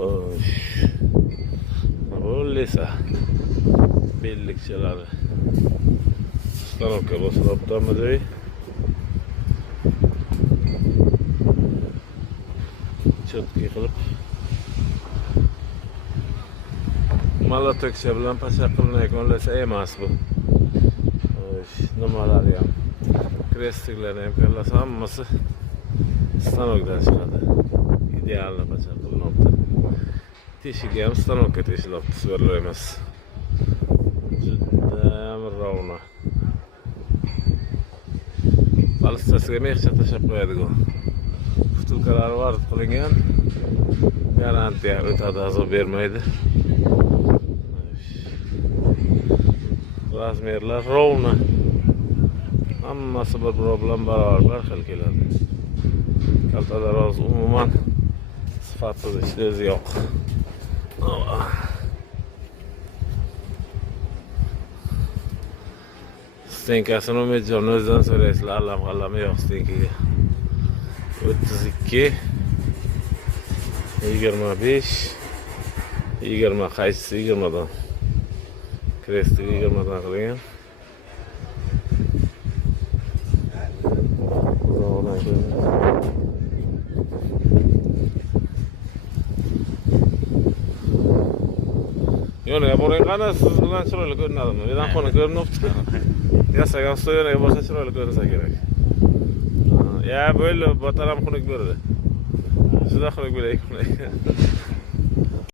Xo'sh. Bo'lsa bellikchalari. Stanovka boshlabdimi? Chotki qilib Malatökcha bilan pasha qilinayotganlasa emas bu. Nimalari ham krestiklarni ham kallasa hammasi stanokdan chiqadi. Idealni pasha qilinmoqda. Teshigi ham stanokka teshilibdi, sverlar emas. Judayam ravna. Balistasiga mexcha tashab qo'yadigan. Vtulkalari varid qilingan. Garantiya o'tadi, azob bermaydi. Razmerlar rovna. Hammasi bir problem barobar xil keladi. Kaltadaroz umuman sifatsiz ishlari yo'q. Stenkasini Umidjonning o'zidan so'raysizlar, allam yo'q stenkiga. 32 25 20 qaysi 20 dan. Kresti 20 dan qilingan. Yo'nga borgan qana siz bilan chiroyli ko'rinadimi? Mendan xona ko'rinyapti. Yasagan so'yona bo'lsa chiroyli ko'rinsa kerak. Ya böyle bataram xunuk berdi. Sizlar xunuk beraylik.